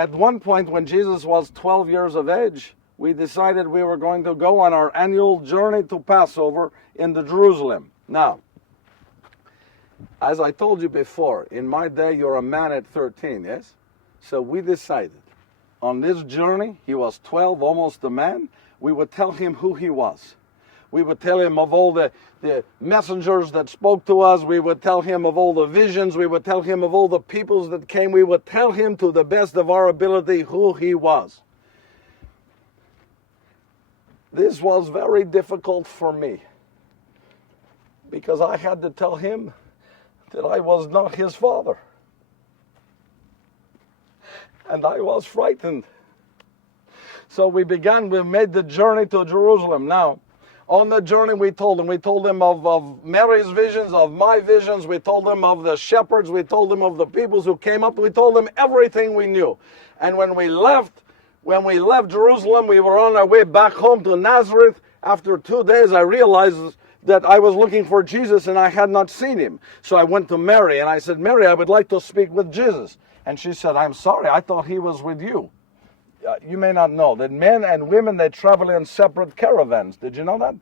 at one point when Jesus was 12 years of age, we decided we were going to go on our annual journey to Passover into Jerusalem. Now, as I told you before, in my day, you're a man at 13, yes? So we decided on this journey, he was 12, almost a man, we would tell him who he was. We would tell him of all the messengers that spoke to us. We would tell him of all the visions. We would tell him of all the peoples that came. We would tell him to the best of our ability who he was. This was very difficult for me because I had to tell him that I was not his father. And I was frightened. So we made the journey to Jerusalem. Now, on the journey we told him of Mary's visions, of my visions, we told him of the shepherds, we told him of the peoples who came up, we told him everything we knew. And when we left Jerusalem, we were on our way back home to Nazareth. After 2 days, I realized that I was looking for Jesus and I had not seen him. So I went to Mary and I said, Mary, I would like to speak with Jesus. And she said, I'm sorry, I thought he was with you. You may not know that men and women, they travel in separate caravans. Did you know that?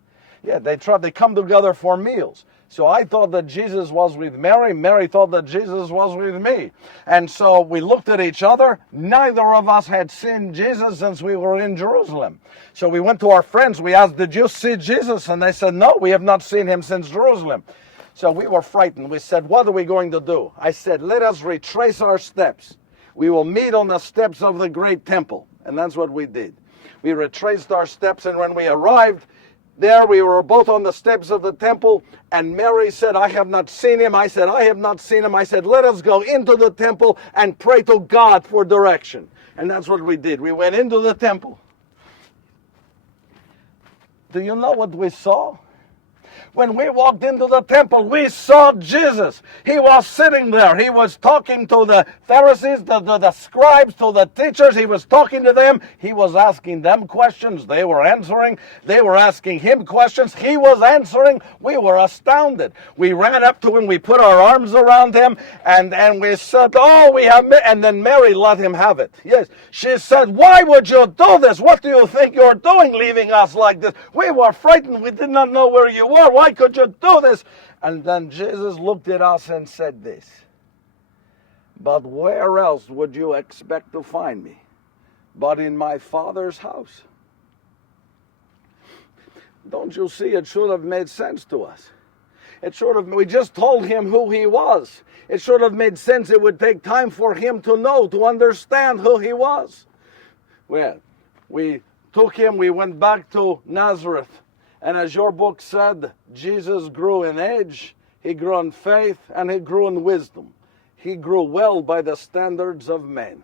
Yeah, they come together for meals. So I thought that Jesus was with Mary. Mary thought that Jesus was with me. And so we looked at each other. Neither of us had seen Jesus since we were in Jerusalem. So we went to our friends. We asked, did you see Jesus? And they said, no, we have not seen him since Jerusalem. So we were frightened. We said, what are we going to do? I said, let us retrace our steps. We will meet on the steps of the great temple. And that's what we did. We retraced our steps, and when we arrived there, we were both on the steps of the temple, and Mary said, I have not seen him. I said, I have not seen him. I said, let us go into the temple and pray to God for direction. And that's what we did. We went into the temple. Do you know what we saw? When we walked into the temple, we saw Jesus. He was sitting there. He was talking to the Pharisees, the scribes, to the teachers. He was talking to them. He was asking them questions. They were answering. They were asking him questions. He was answering. We were astounded. We ran up to him. We put our arms around him. And we said, oh, we have... And then Mary let him have it. Yes. She said, why would you do this? What do you think you're doing leaving us like this? We were frightened. We did not know where you were. Why could you do this? And then Jesus looked at us and said this, but where else would you expect to find me but in my Father's house? Don't you see, it should have made sense to us. We just told him who he was. It should have made sense. It would take time for him to know, to understand who he was. Well, we took him, we went back to Nazareth. And as your book said, Jesus grew in age, he grew in faith, and he grew in wisdom. He grew well by the standards of men.